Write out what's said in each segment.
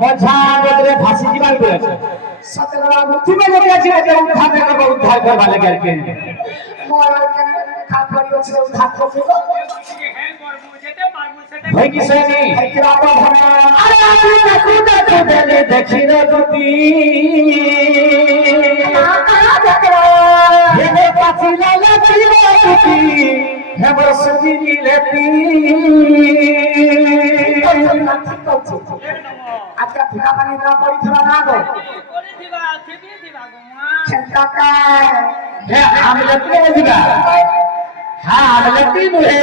মজা বদলে ভাসি জীবন করেছে সতরা তুমি বলেছি যে উদ্ধার করব উদ্ধার করবা লাগবে মোর খাপড়ি আছে উদ্ধার করব ভাই কি সেনি আরে আমি দেখু দেখু দেলে দেখি রে দুটি হে পাছিলা লাগি রে দুটি হে বসতি লেতি আজকে ফিরা পানি না পড়িছিবা না গো পড়িছিবা থিবিছিবা গো মা চিন্তা হে আমি লেতি বলিবা হ্যাঁ আমি লেতি নুহে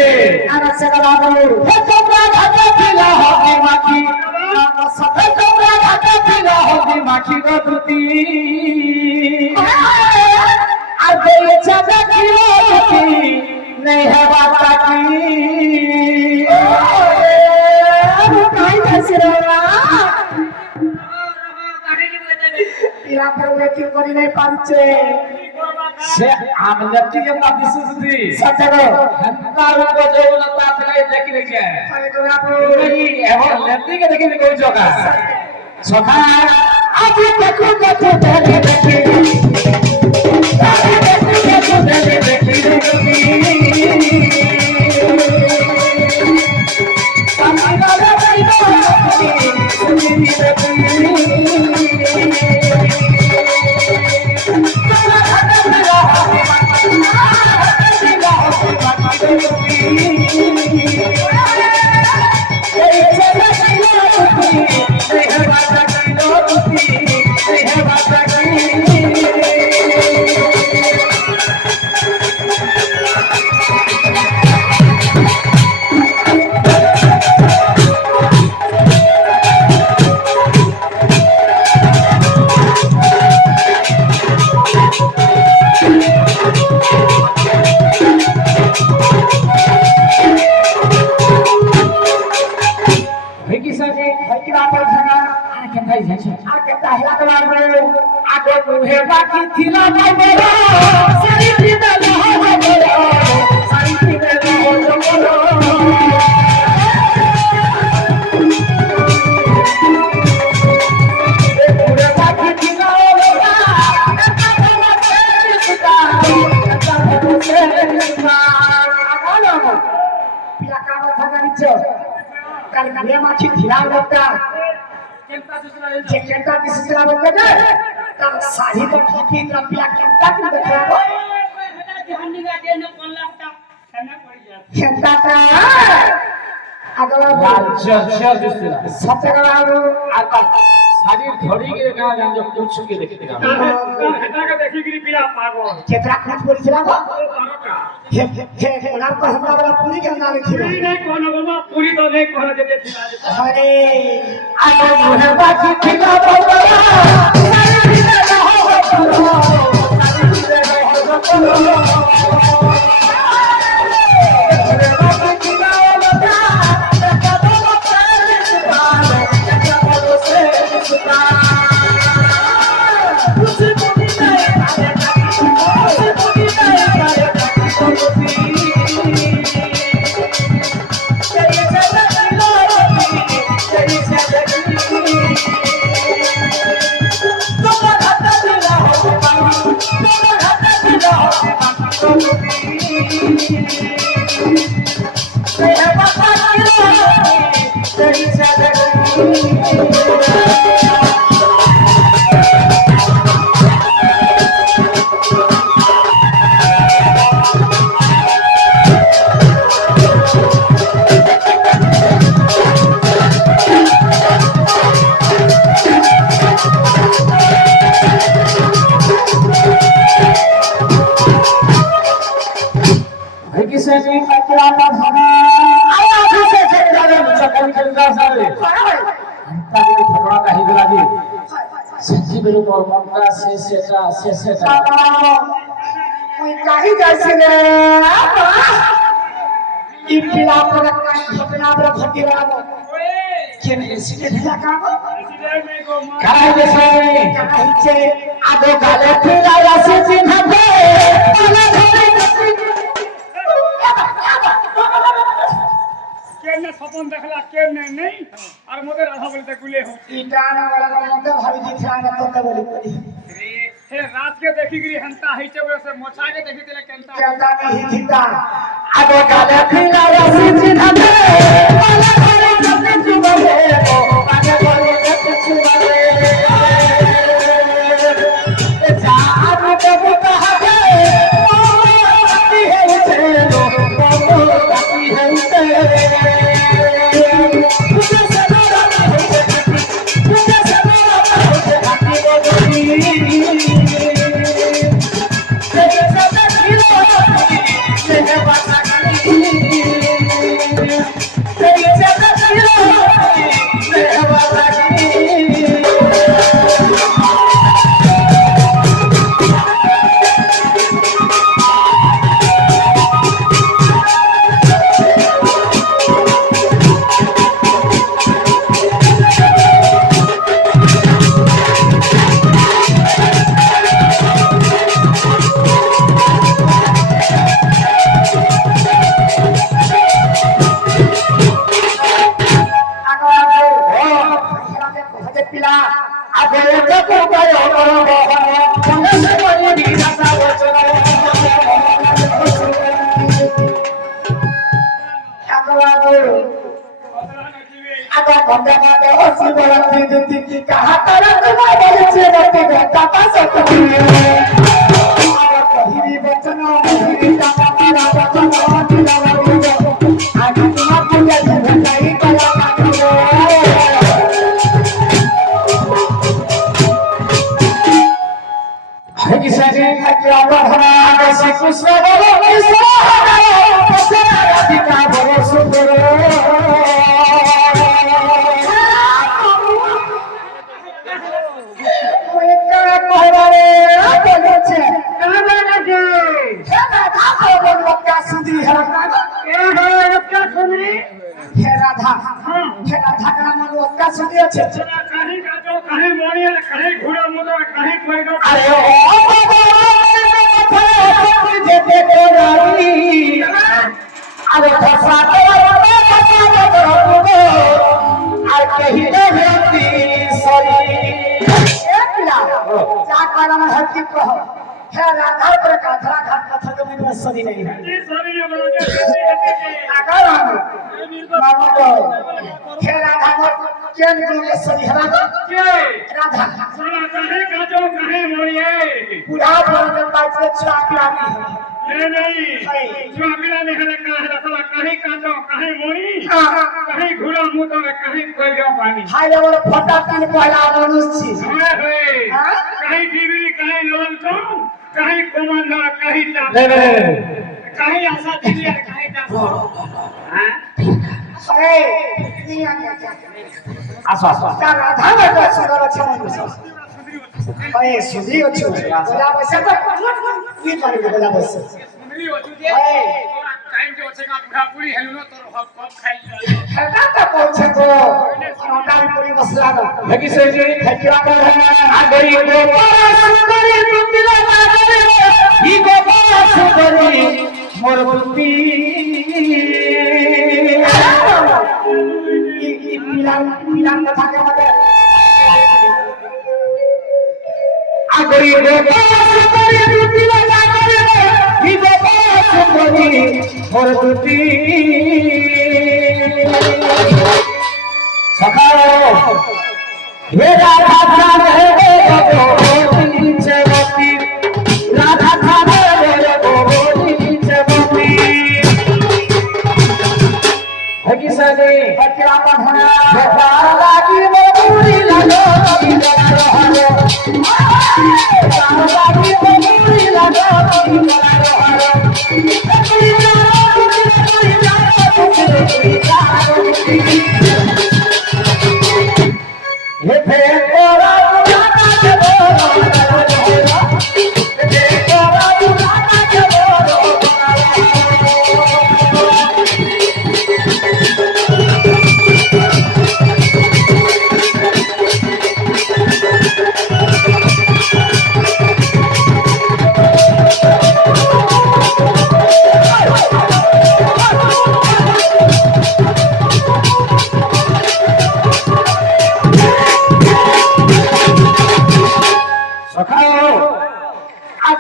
আর সেটা বাবু হে তোমরা ঘাটা ফিলা হবে মাখি সবে তোমরা ঘাটা ফিলা হবে মাখি গো দুতি আর দেলে চাঁদা কি দুতি नहीं है बात की काय दसरवा पिला पर वेटिंग करी नहीं पाछे से आमलती के दिसुदी सचरो हंकार को जेवला तातलाई देखि रे के अरे तो बाबू नहीं एहो लेती के देखि कोई जगह सखा आज देखो देखो देले देखि देखो देले देखि साही तो ढाकी रपिया केंटा की देखो हन्नी का दे न कोन लागता खाना पड़ जाता केंटा का अगला लाल चल दिसला सत्य बाबू आता शरीर धड़ी के गाना जान जो कुछ के देखते का हेटा के देखि गिरी पिया पागो केतरा खट पड़ी छला गो हे हे ओना को हमरा वाला पूरी के नाम लिखिलो नहीं कोनो बाबा पूरी तो नहीं कोना देते छिला अरे आयो मोहे बाकी खिला बाबा कहीं जैसे पिला पर घटना पर घटी रहा केन एक्सीडेंट है का काहे जैसे काहे से आधो गाले फिरा से चिन्ह पे কেন স্বপন দেখলা কেন নেই আর মধ্যে রাধা বলতে গুলে ইটা না বলা মধ্যে ভাবি দিছে আনা তো বলি করি হে রাতকে দেখি গরি হন্তা হইছে বলে সে মোছাকে দেখি দিলে কেনতা কেনতা নি হিতা আগে কালে ফিলা রাসি চিনাতে বলা ঘরে নতে চুবাবে ও আগে ঘরে নতে চুবাবে যা আগে দেব তাহাকে ও রাতি হইছে ও রাতি হইছে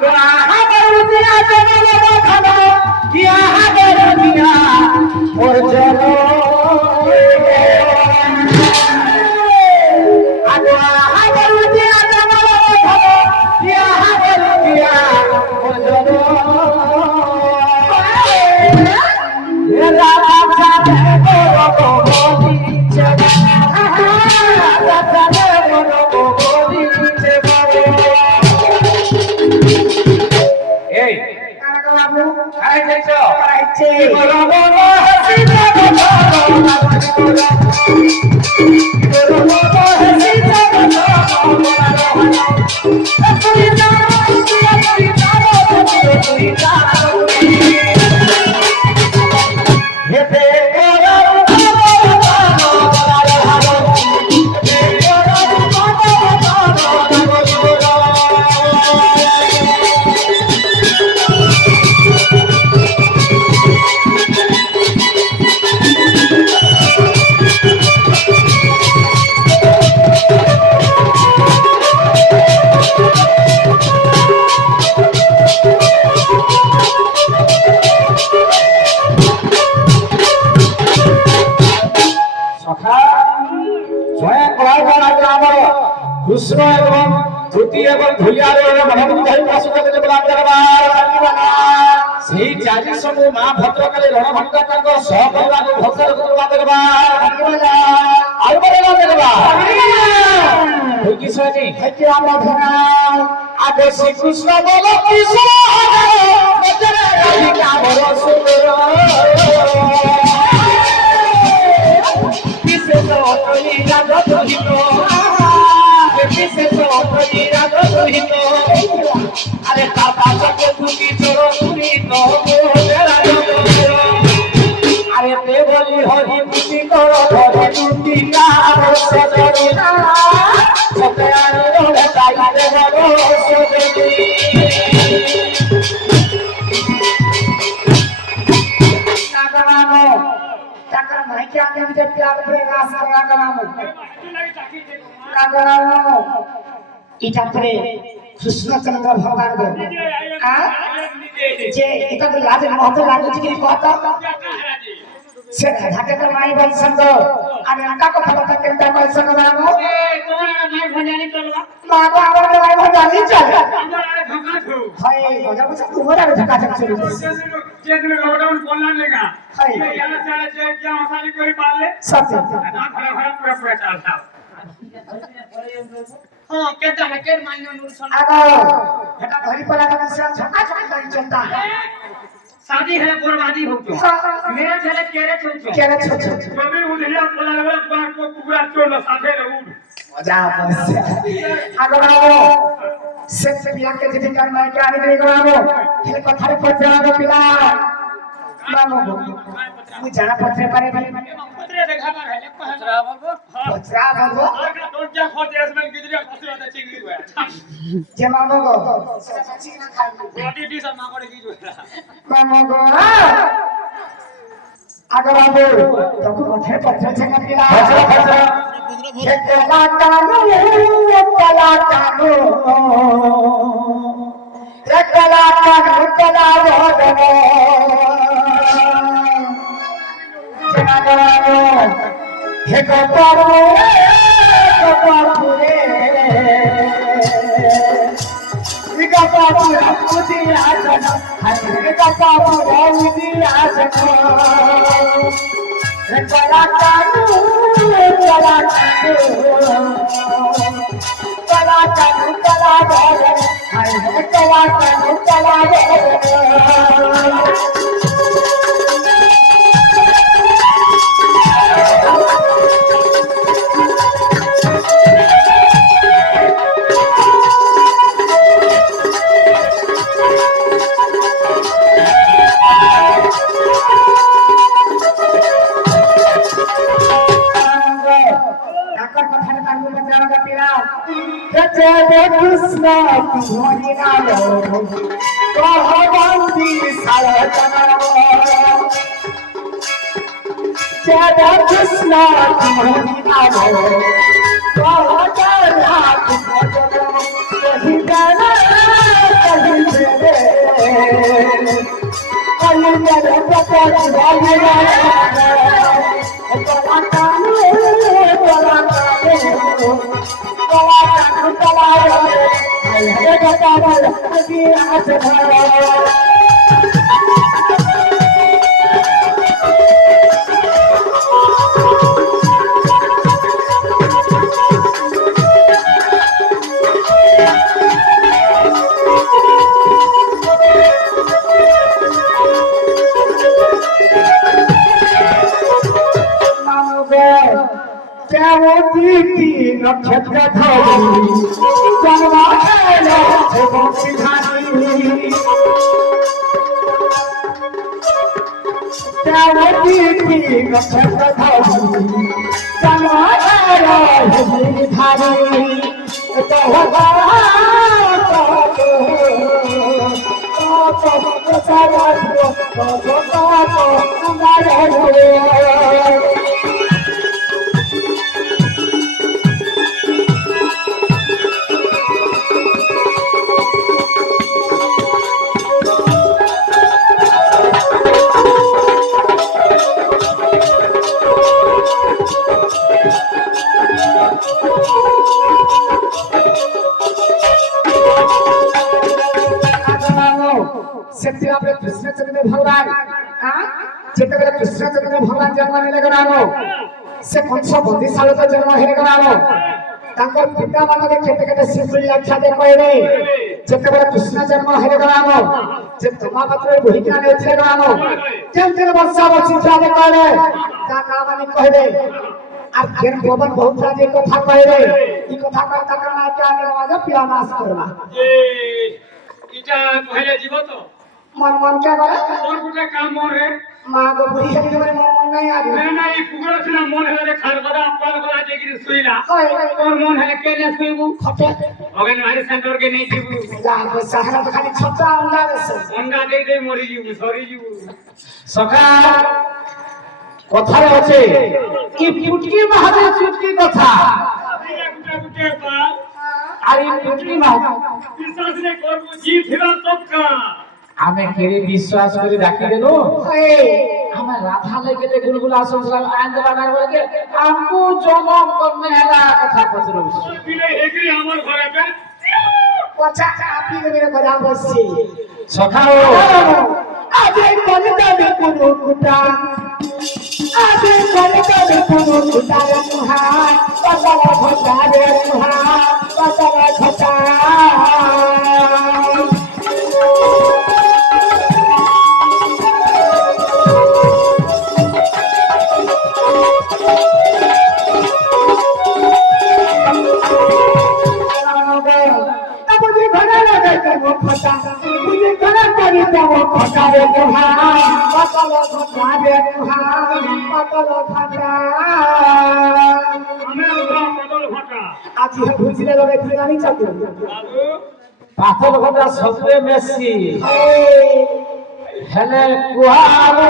আগরা হাবর দিয়া জনম খানো দিয়া হাবর দিয়া মোর জনম আগরা হাবর দিয়া জনম খানো দিয়া হাবর দিয়া মোর জনম এরা বাচ্চা বড় বড় কৃষ্ণ এবং ধুতি এবং ধুলিয়ারে মহাবুদ্ধাই পাশুকে বলান দরবার সেই চারি সমু মা ভদ্রকালী রণভঙ্গা তাঙ্গ সহপরিবার ভক্তর বলান দরবার আর বলান দরবার ওই কি শুনি হেতি আমরা ধনা আগে শ্রী কৃষ্ণ বল কৃষ্ণ বেচারা রাধিকা বড় সুন্দর কিসে তো তুই রাধা তুহিত আরে তাকে তুমি চোর তুমি আরে তে বলি হরি তুমি কর হরি তুমি টাকার মাইকে আগে প্যার করেগা সারা কামামো এটা পরে কৃষ্ণচন্দ্র ভগবান যে এটা তো লাজে মহত লাগুছে কি কথা সে রাধাকে তো মাই বলছেন তো আমি আকা কথা কথা কেনটা বলছেন না মা মাই ভজানি করবা মা তো আমার মাই ভজানি চলে হাই গজা বুঝা তোমার আর ঢাকা ঢাকা চলে যে দিন লকডাউন বললাম লেগা হাই ইয়ালা চালে যে কি আসানি করি পারলে সত্য না ঘরে ঘরে পুরো পুরো চালতা हां केता है केर मान्य नूर सन आगो बेटा घरी पर आगा से झका झका नहीं चलता शादी है बर्बादी हो तो मेरे चले केरे छो कभी उधरिया बोला लगा बार को कुबरा चोलो साथे रे उड़ मजा बस आगो से बिया के जदी कर मैं के आनी रे गो हे कथारे पत्रा पिला मामो मु जाना पत्रे पारे पत्रे देखा ना है पत्रा बोलबो पत्रा बोलबो आगा तो क्या खोते इसमें गिदरिया पत्रा दे चिंगड़ी हुआ जे मामो गो चिंगड़ी खाई बॉडी डी सब मांगो की जो मामो गो आगे बाबू तो को पत्रे छंगा पिला पत्रा ये कला कानू कला भगवान हे कपारे कपापुरा उदिया जन हे कपापुरा उदिया जन हे कला कानू कला भगवान हे कला कानू कला भगवान कृष्ण तुम्हारी नाम कहबंदी सारतना जय कृष्ण तुम्हारी नाम कहबंदी सारतना कहीं जाना कहीं নক্ষত্র ধরি জন্মাল বংশীধারী নক্ষত্র ধরি জন্মাল বংশীধারী कृष्णचंद्र भगवान जितेबाला कृष्णचंद्र भगवान जन्म नेले गरानो से कंस बंदीशाला तो जन्म हेले गरानो तांकर पिता मानके केते केते सिंपल अच्छा दे कहले जितेबाला कृष्ण जन्म हेले गरानो जे तमा पात्र भूमिका ने छे गरानो जेन वर्षा वर्षिता दे कहले का माने कहले আর কেন গোবর বহুত রাজে কথা কইরে এই কথা কথা কানা কে আমি আজ পিয়া নাশ করবা এটা কইলে জীব তো মন মন কে করে তোর গুটে কাম মন রে মা গো বুড়ি হেলি করে মন মন নাই আগে না এই পুগড় ছিল মন হেলে খার কথা আপাল কথা যেগিরি শুইলা তোর মন হেলে কেনে শুইবু খটে অঙ্গনবাড়ি সেন্টার কে নেই দিবু যা গো সাহারা তো খালি ছটা অন্ডা দেছে অন্ডা দেই মরি যাবু সরি যাবু সখা কথারে আছে কি ফুটকি মাহাদের চুটকি কথা গুটে গুটে পাল আর এই ফুটকি মাহাদ বিশ্বাস রে করবু জি ফিরা তক্কা আমি কেড়ে বিশ্বাস করে রাখি দেন এই আমার রাধা লেগে গুলগুলা সংসার আইন বানার বলে আমকু জনম করনে হেলা কথা পছরবিস বিলে এগরি আমার ঘরে বে পচা আপনি মেরে কথা বলছি সখা ও আজে কলিতা দে পুরো কুটা আজে কলিতা দে পুরো কুটা রে মুহা পাতালা ঘটা রে মুহা পাতালা ঘটা मुझे घड़ा लगा कर वो फटा मुझे घड़ा करी तो वो फटा रे तुहा पतल फटा रे तुहा पतल फटा আমি ওরা বদল ঘটা आज ये भूजिले लगे ठिकानी चाकू বাবু পাথর ঘটা সবরে মেসি হেলে কুহারু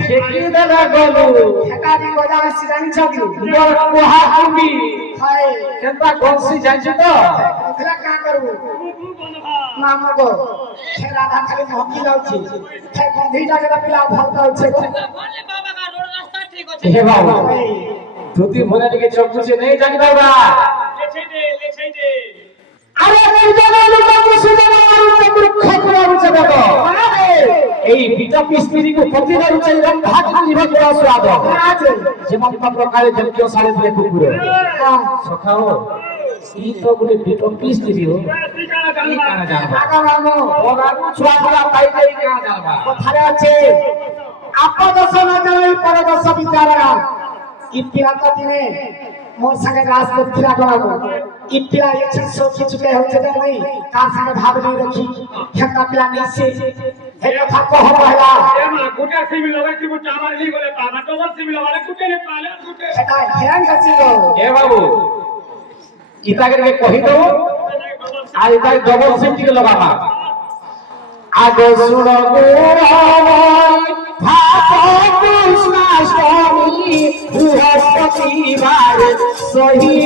ঠেকি দেলা গলু ठेकानी गोदा में सिरानी चाकू বড় কুহা তুমি हाय কেনটা গলসি যাইছো তো ओकरा का करू বুবু বন্ধা मामा गो खेला धा खाली हकी लाउची थे गंधी जाके पिला भरता होछे गो বলে বাবা কা রোড রাস্তা ঠিক আছে হে বাবু ধুতি ভরে দিকে চোখ বুঝে নেই জানি বাবা লেছাই দে আরে নির্জনা লোক মুসুদা মারু বৃক্ষ করে উঠে দেখো এই পিতা পিস্ত্রীকে প্রতিটা উঠে এরকম ভাগ নিভা করা স্বাদ আছে যেমন প্রকারে জনকীয় সাড়ে দিলে কুকুরে সখাও এই তো বলে পিতা পিস্ত্রী ও ঠিকানা কি জানবা কানা জানবা আগা মামো ওরা ছুয়া ছুয়া পাই যাই কানা জানবা কথারে আছে আপদশ না জানাই পরদশ বিচারা ইতিহাস দিনে মোর সঙ্গে রাজ করছিলা গলাবো ইতিহা এছে সখী চুকে হচ্ছে দেই তার সঙ্গে ভাবলি রাখি হেতা পিলা নিছে হে কথা কহ পহলা এমা গুটা সিমি লগাইছি গো চামার লি বলে পাবা ডবল সিমি লগালে গুটে নে পালে গুটে এটা হ্যাং আছে গো এ বাবু ইতাকে কহি দাও আর ইতাকে ডবল সিম টিকে লগাবা আগে শুনো গো ভাবো কৃষ্ণাষ্টমী বৃহস্পতিবার সহি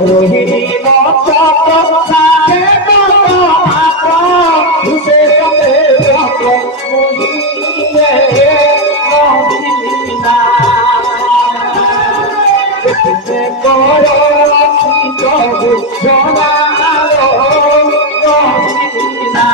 রোহিণী নক্ষত্র সে করো তবু জনালো রহিলা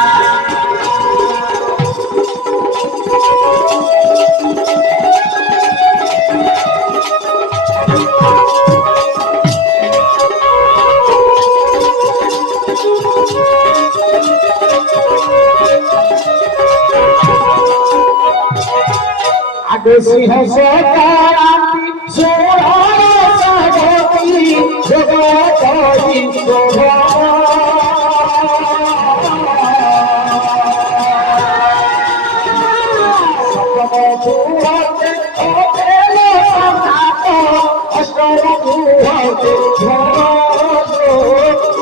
আগে সিংহ সকারান্তি সোহর সাগরী জগতী শোভা সপ্তমধুহতে অপেল সন্ধাত অষ্টমধুহতে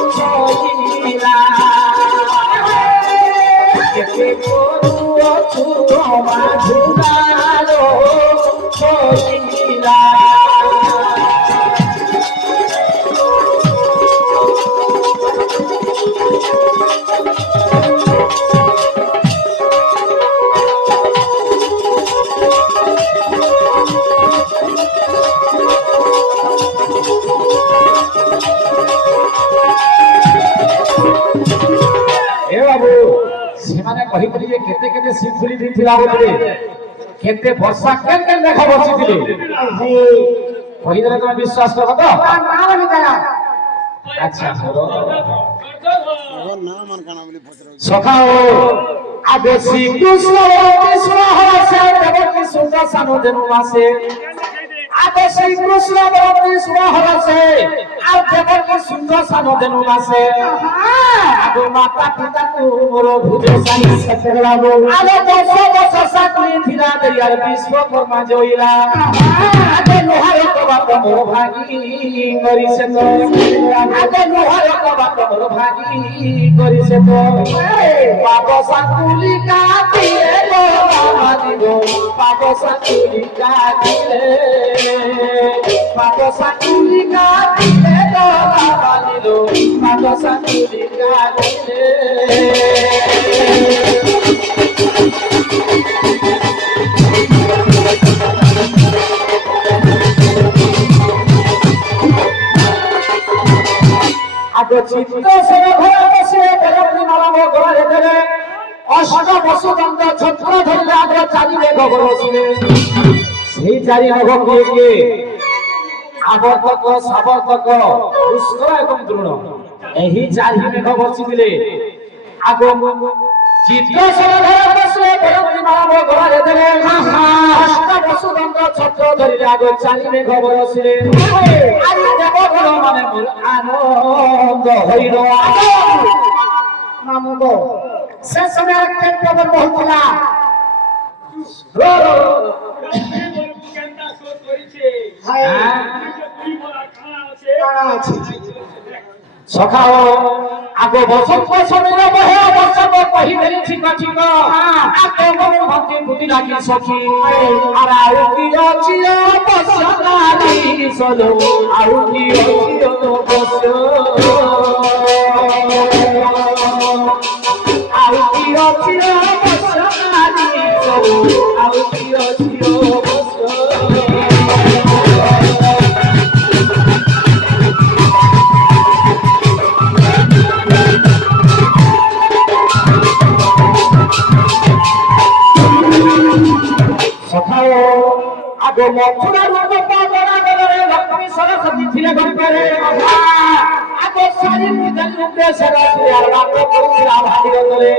ছয়িলা কেতে করুছু মাঝুরালো ছয়িলা কহিবলি যে কেতে কেতে সিম্পলি দিছিলা বলে কেতে বর্ষা কেন কেন দেখা বসিছিলে কহিদেলে তুমি বিশ্বাস করো তো না বলি তারা আচ্ছা সখাও আগে শ্রীকৃষ্ণ কৃষ্ণ হসে দেবকী সুন্দর সানুদেনু মাসে আগে শ্রীকৃষ্ণ কৃষ্ণ হসে আর দেবকী সুন্দর সানুদেনু মাসে আগে মাতা পিতাକୁ ମୋର ভুজ সাই সতলা বল আগে 10 বছর সাকলি থিলা দয়ার বিশ্বকর্মা জইলা আগে লোহার কবাট মোর ভাগি করিছে তো আগে লোহার কবাট মোর ভাগি করিছে তো পাপ সাকুলি কাটিলে গো মাদিব পাপ সাকুলি কাটিলে পাপ সাকুলি কাটিলে গো মাদিব পাপ সাকুলি কাটিলে আগে চিত্ত সে ঘরে বসে দেবী মালাম ঘরে দেবে অষ্ট বসুদন্ত ছত্র ধরলে আগে চারি মেঘ বসিলে সেই চারি মেঘ কে আবর্তক সাবর্তক পুষ্কর এবং দ্রোণ এই চারি মেঘ বসিলে আগ চিত্ত সে ঘরে বসে দেবী মালাম ঘরে দেবে অষ্ট বসুদন্ত ছত্র ধরলে আগে চারি মেঘ বসিলে আজ দেবগণ মানে মোর আনন্দ হইল মামু গো সে সময় একটা খবর বলছিলা কেনটা শোধ করেছে হায় তুই বলা খানা আছে কারা আছে সখাও আগে বসত পছন্দ বহে বসত কহি দেলি ঠিক ঠিক আগে মন ভক্তি বুদ্ধি লাগি সখী আর আউ কি অছি বসনালি সলো আউ কি অছি বস আউ কি অছি বসনালি সলো আউ কি অছি বস সখাও আগে মথুরা লোক পাগলা গলে লক্ষ্মী সরস্বতী ছিলে গল্পেরে আগে সারি মুদল রূপে সরস্বতী আর রাত পুরা ভাগি গলে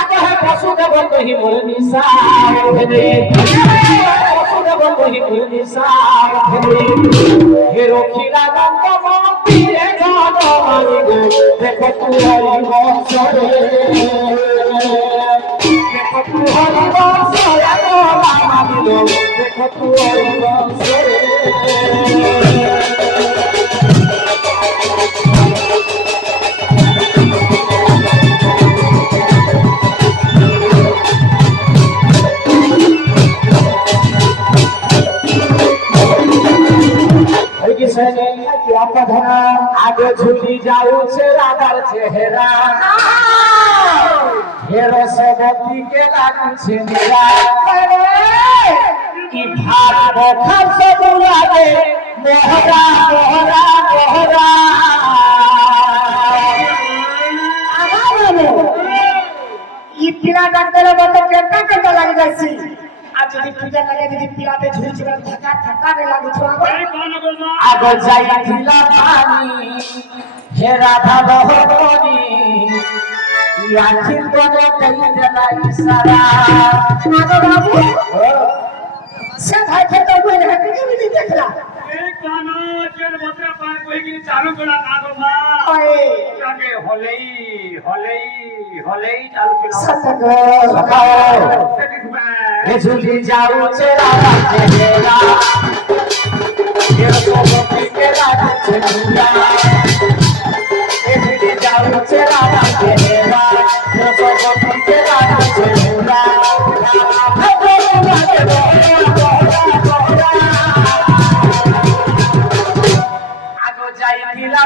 আগে হে বসুদেব কহি মোর নিশা ভেদে বসুদেব কহি মোর নিশা ভেদে হে রখিলা গঙ্গ মন্দিরে গণ মানি গো দেখো তু হরি বংশরে দেখো তু হরি বংশরে দেখো তু হরি বংশরে আগে ঝুলি যাউছে রাধার চেহারা হেরো সবতিকে লাগুছে নিরা কি ভাব খাস বুলাবে মোহরা মোহরা মোহরা ই পিলা ডাক্তারের মতো কেটা কেটা লাগে যাচ্ছি আর যদি পূজা লাগে যদি পিলাতে ঝুলছি করে ঠাকা ঠাকা রে লাগুছ আগো যাইছিলা পানি হে রাধা বহরনি ইয়াখিল বনে কইলা ইশারা আগো বাবু সে ভাই খেতে কই রে কি দেখলা এই কানা চেন বতরা পায় কই কি চালু করা কাগো মা ওই আগে হলেই হলেই হলেই চালু করা সতগো এ ঝুলি যাও চেরা তেরা এ সবতি কে রাখছে দুনিয়া এ ঝুলি যাও চেরা তেরা এ সবতি কে রাখছে দুনিয়া আগো যাই দিলা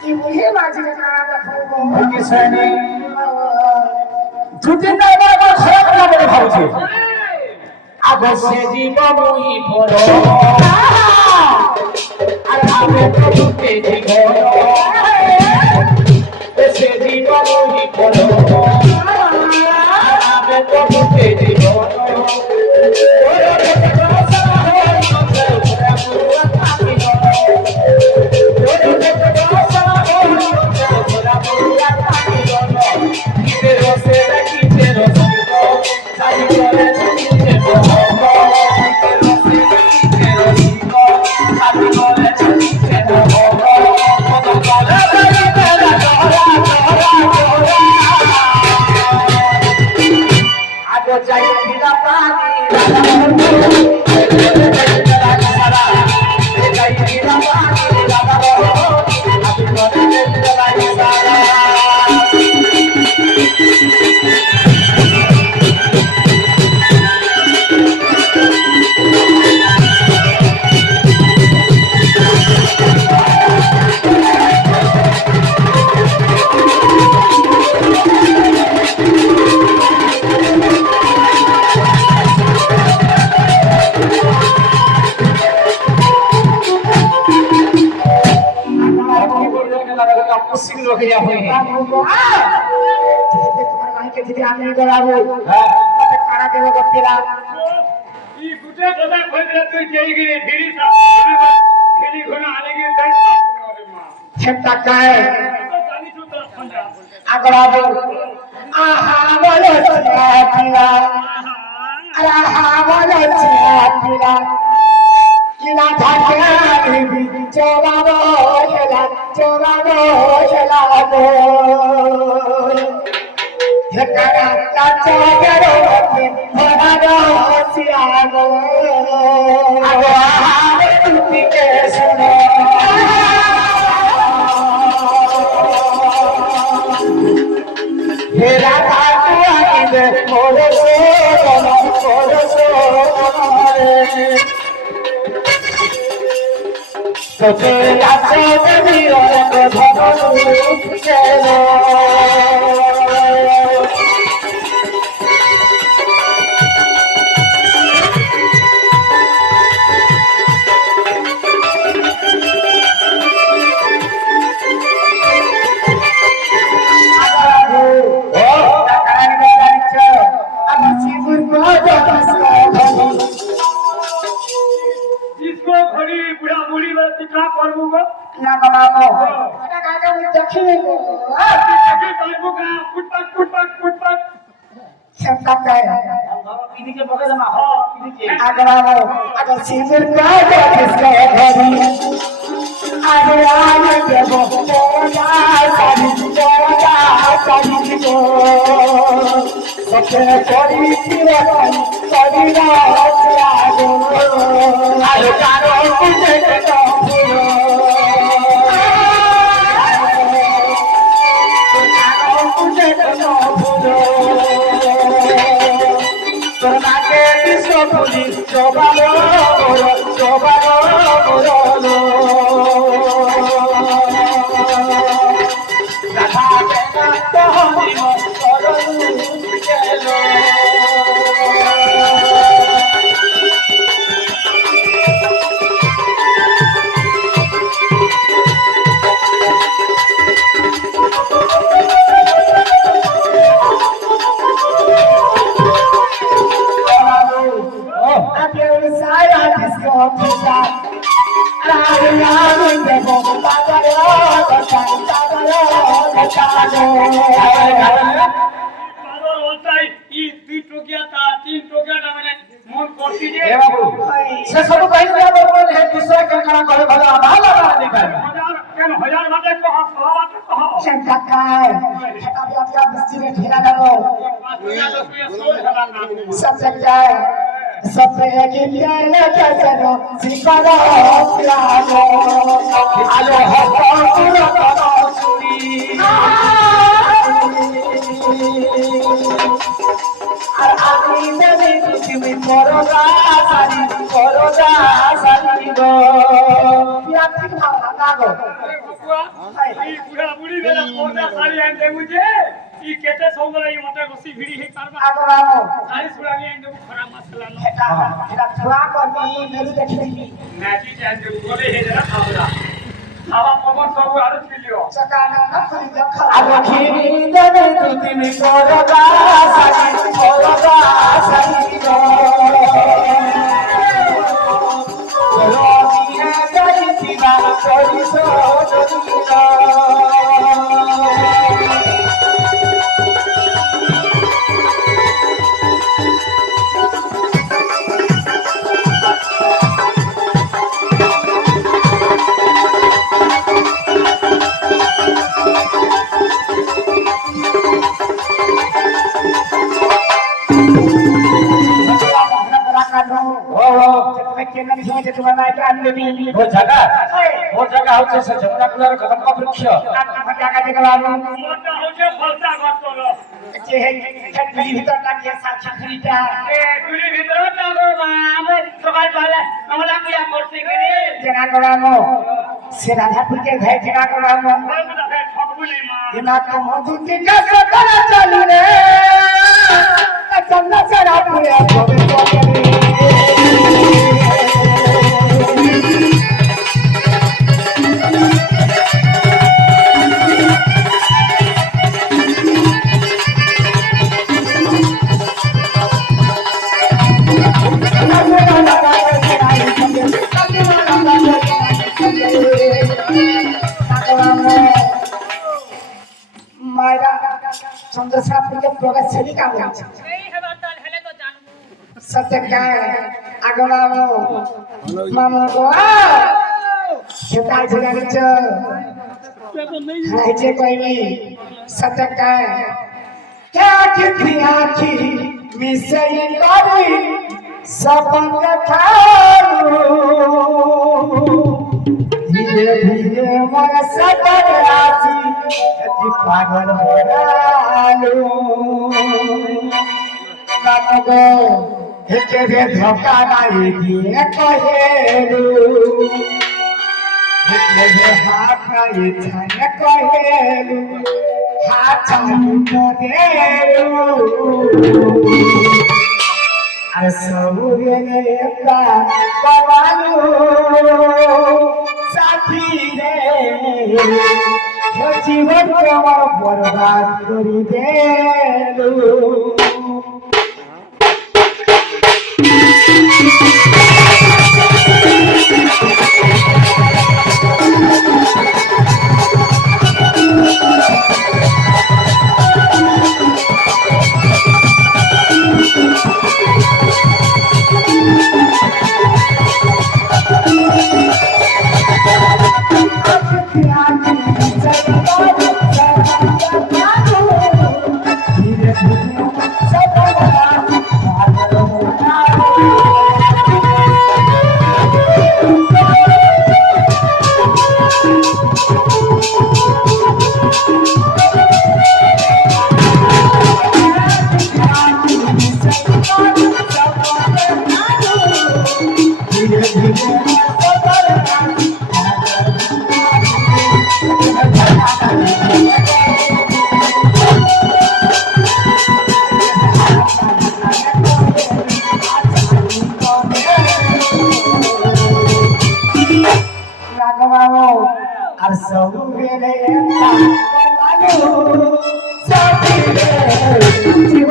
কি বুঝে বাজি রে কানা দেখো কিসেনি দুদিন না এবার খারাপ না বলে ভাবছি আগো সে জীব মুই বড় আর আমি তো দুতে জীব সে জীব মুই বড় আমি তো দুতে জীব আগো যাই দিলা তোমার মাইকে যদি আমি গড়াবো কত কারা দেব গপিরা ই গুটে কথা কই দিলা তুই যেই গিয়ে ভিড়ি সাপ খেলি ঘনা আলে গিয়ে তাই আরে মা সেটা কায় জানি তো তোর সন্ধ্যা আগড়াবো আহা বলে পিলা আহা বলে পিলা কিলা থাকে আমি চোরাবো হেলাবো হেকারা কাছে গেরো ভরারো সিয়াগো আগো আহারে তুমি কে শুনো হেরা কাটু আইবে মোরে তোকে আছে দেবী অনেক ভগবান গেল इसको घड़ी बुढ़ा बुढ़ी वाला पिटा करबूगा ना बाबा এটা কাকে আমি দেখিনি গো आगे करबूगा फुटपाथ সেটা কায় किनी के बगे जमा हां किनी के আগড়াবো আগো সিজুর কাজে কিসে ঘরি আগড়ায় দেব তোরা সারি গো সখে করি চিরতন করিলা ত্যাগ আর কারো বুঝে তোমাকে বিশ্ব পুলি চবালো চবালো রাধা বেদান্ত হরিম করলু গেলো হচ্ছে যমুনা কুলার কদম্ব বৃক্ষ সে রাধাপুরকে ভাই জেনা করানো মধু চালু রে চন্দ্র সারা পুরে चंद्रशेखर प्रवेश छेली काम আছে এই হেবার তাল হেলে তো জানবো সত্যকায় আগমামো মামো গো সেটাই ঝুলা নিচ হাইছে কইনি সত্যকায় क्या कितनी आखी मिसई करी सपन देखालू धीरे धीरे मन सतर आसी अति पागल हो डालू काको हेके रे धोखा नहीं दिए कहेलू हेके रे हाथ नहीं छाने कहेलू हाथ चालू करेलू अरे सबुरे एकता पवालू साथी रे हे जीवन के हमर बर्बाद करी देलू सब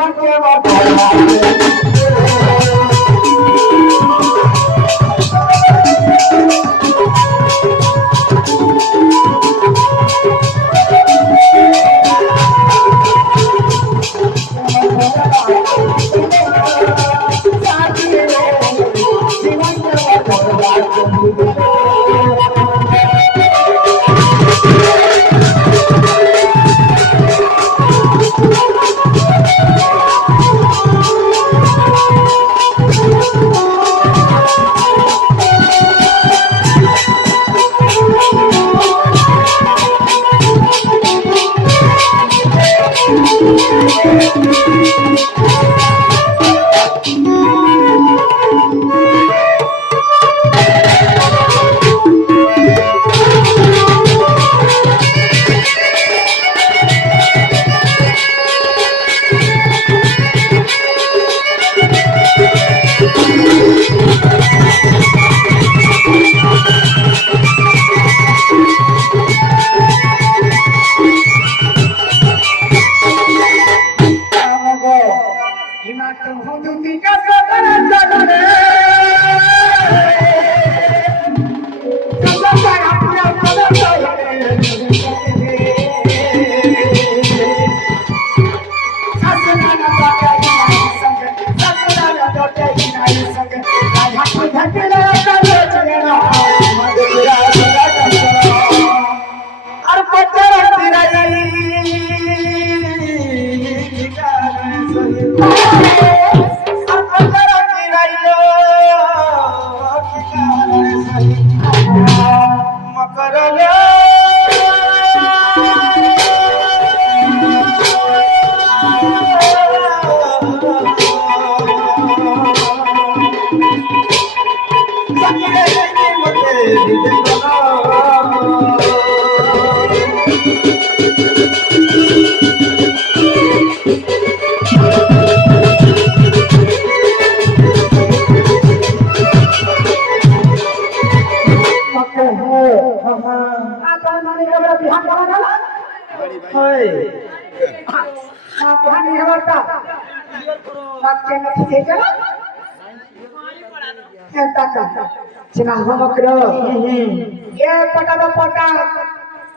জীবনকে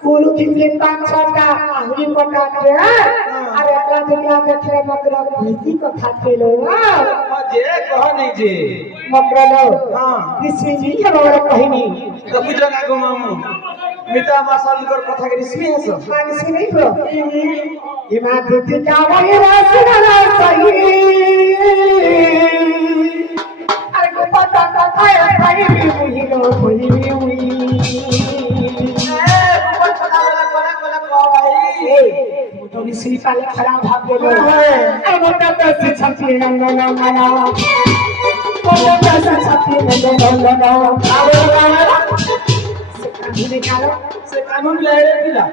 Kulu kirim pancata, ahli kota dia, ada kelas dia macam makro biji kota kilo. जे कह नहीं जे Makro lo, हां इसमें ये बात कही नहीं. तो बुझा ना गो मामू मिता मासाल कर कथा के रिश्मी है सो Manis ini bro. Iman itu kawai rasa sahih. Aku patah kata yang saya bimbing Tony Silva le खराब भाग गए आई मोटा पैसे छाती नंगा नंगा मोटा पैसे छाती नंगा नंगा से कानून ले पिला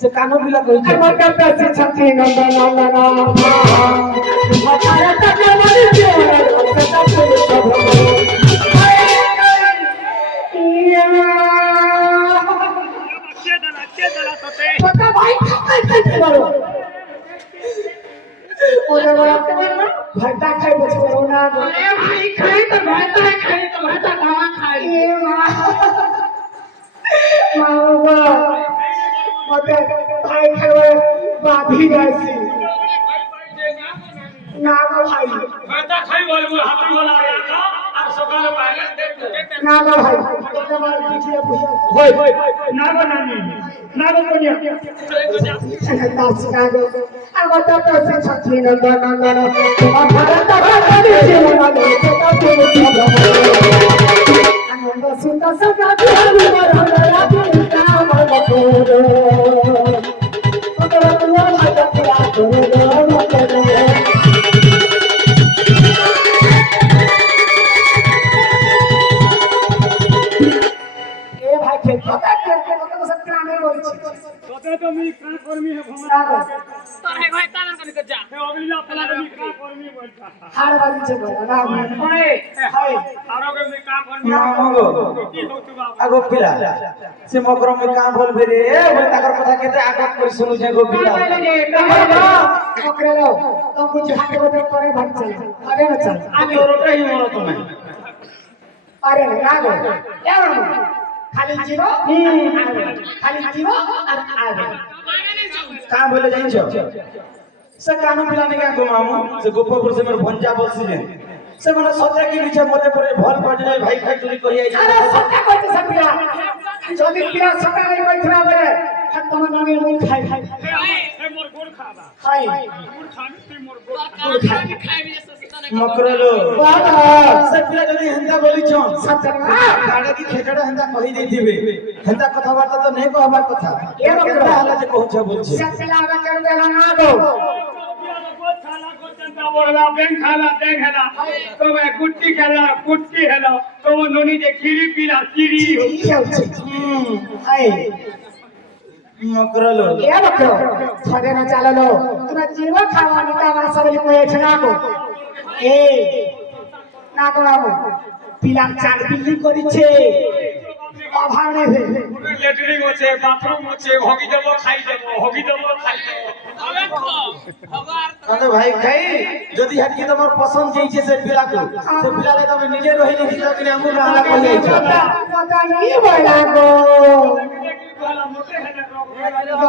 से कानून पिला कोई आई मोटा पैसे छाती नंगा नंगा मचाया तक मर पता भाई भरता खाए बच्चे ना अरे भाई खाए तो भरता दावा खाए माँ मते भाई खाए बाधी जैसी ना भाई खाता खाई बोल हाथ बोला आया और सकाल पहले ना भाई तुम्हारे पीछे होय ना बनानी ना कोनिया नाच का गो अब तो पैसे छठी नंदा नंदा भारत भारत देश नंदा आनंद सुंदर सदा बिहारी मरहरा दिलता मन कोरो अगर तू हाथ पूरा करो मत ए भाई के पता के तो सब प्राणी बोल छी তোতে তো মি কান কর্মী হে ভমরা তোর হে ভাই তালান কনি যা হে অগলিলা ফেলা মি কান কর্মী বলতা हार बाजी से बोला ना ওই हाय আরো কে মি কান কর্মী না মগো কি হউতু বাবা আগো পিলা সে মকরম কা বলবে রে ওই তাকর কথা কেতে আগত করে শুনু যে গো পিলা पकड़ो तो कुछ हाथ को देख करे भाग चल अरे ना चल আমি ওরটাই মরো তুমি अरे ना गो क्या खाली जीरो खाली जीरो और आगे কা বলে জানিছো সে কানু পিলানি কা গোমামু সে গোপপুর সে মোর ভঞ্জা বসিলে সে মনে সত্যি কি নিচে মতে পড়ে ভল পড়ে ভাই খাই চুরি করি আইছে अरे सत्य कहते सब पिया যদি পিয়া সত্য नहीं बैठना बे तुम नानी मुंह खाई खाई मोर गोड़ खाबा खाई गोड़ खाबी तुई मोर गोड़ মকরলো बाबा সে পিলা যদি হেন্দা বলিছ सत्य ना গাড়ি কি খেটড়া হেন্দা কহি দেইতিবে হেন্দা কথাবার্তা তো নেই কহবার কথা এ রকম। কেনটা হালা যে কହୁছ বলছে सत्य लागा कर देना ना दो गोड़ खाला गोचंता बोला बेंग खाला बेंग हेला तो मैं गुट्टी खेला गुट्टी हेला तो वो नोनी जे खीरी पीला खीरी हाय মকরলো क्या बक्रो थोड़े ना चलो लो तुम जीवा खावा नहीं तो हमारा सब को एक ना को ए ना को बाबू पिलार चार बिल्ली করিছে অভাব নেই লেটরিং আছে বাথরুম আছে হগি দেব খাই দেব হগি দেব খাই দেব আরে ভাই খাই যদি হাকি তোমার পছন্দ হইছে সে পিলাকে সে পিলালে তুমি নিজে রহিনি দিতা কি আমু রালা কই আইছো पता नहीं बड़ा को মোটে হেলা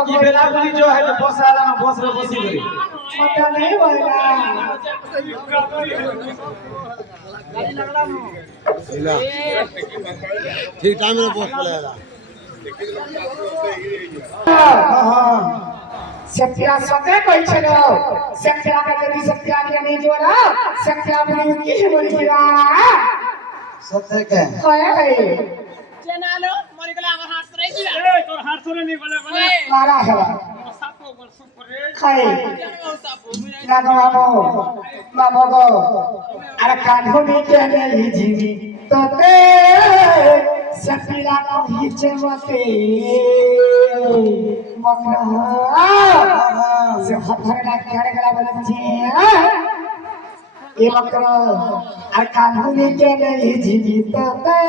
কি বেলা বলি जो है बस आला ना बस रे बसी करी पता नहीं बड़ा ठीक टाइम में पहुंच पड़ेगा हां हां सत्या सते কইছিল सत्या के যদি सत्या के नहीं जोड़ा सत्या बने की बोली दिया सत्य के हाय চেনালো মরে গেলে আমার হাত ধরে দিলা এই তোর হাত ধরে নি বলে বলে मारा है সাপো বলছু করে খাই কেন সাপো মিলাই না গো বাবু গো আর কাঁধুনি কেনে জিবি তোতে সপিলা কো হিচে মতে মকরা সে হাত ধরে না কেড়ে গেলা বলেছে এ মকরা আর কাঁধুনি কেনে জিবি তোতে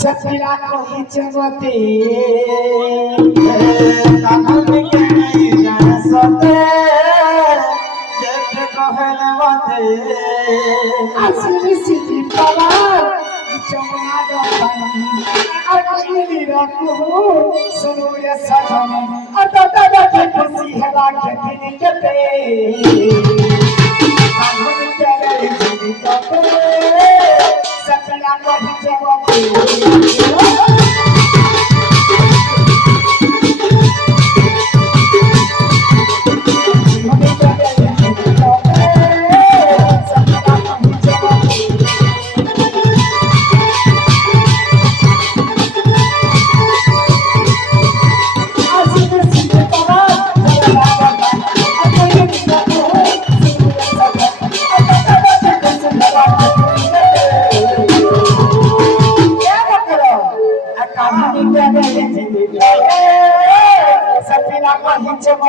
সপিলা কো হিচে মতে कानून के नहीं जान सते देख कहले बाते আসিনি সিটি পালা জমনা দপানি আর কইলি রাখো সরুয়া সাজানি আর দাদা দাদা খুশি হেলা খেতে কেতে কানুন কেলে জীবিত সকলা কহি জবাবে सपना कहीं जब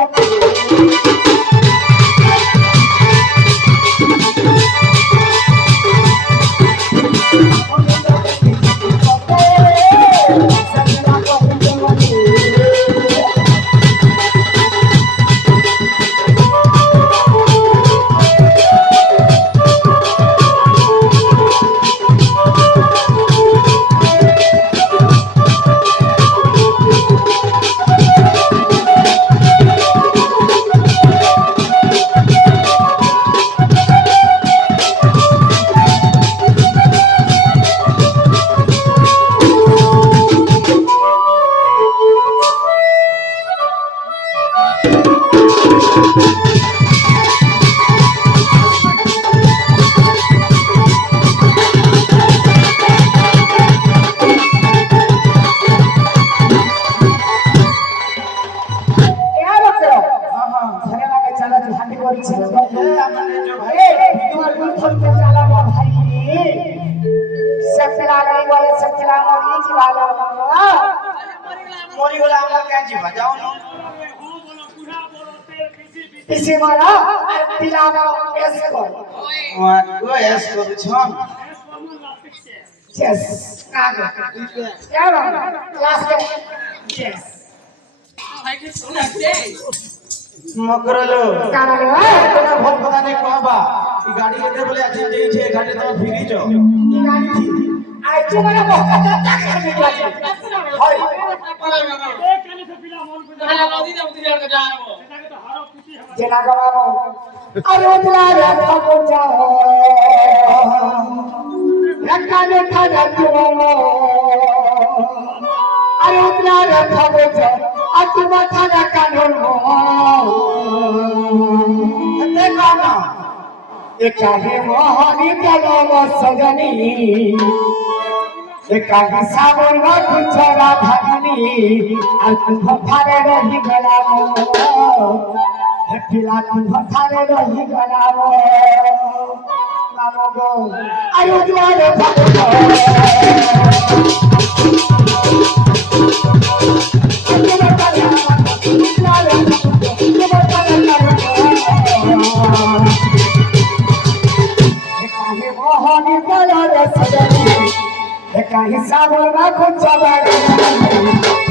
मोरी वाला हमरा क्या जीवा जाओ ना इसे मारा पिला मारो ऐसे कर को एस करू छम यस आगे क्या बात लास्ट यस ভাই কি শুনছে মকরলো কানালো তোরা ভোট কথা নেই কহবা এই গাড়ি যেতে বলে আছে যেইছে গাড়ি তো ফিরিছ কি গাড়ি থি আইছে মানে বহকা চাকা করে আছে হয় যে লাগাবো আরে ওদলা রে থাকো যাও একানে থাকা দিও আরে ওদলা রে থাকো যাও আর তোমার থাকা কানন এতে কানা একাহে মোহনী কলম সজনী একাহে সাবর কুচরা ধানী আর তুম ভারে রহি গলাম হে পিলা তুম ভারে রহি গলাম নাম গো আয়ো দুয়ারে ভাগো मोहनी कलर सजनी एका हिसाब राखो चबाड़ी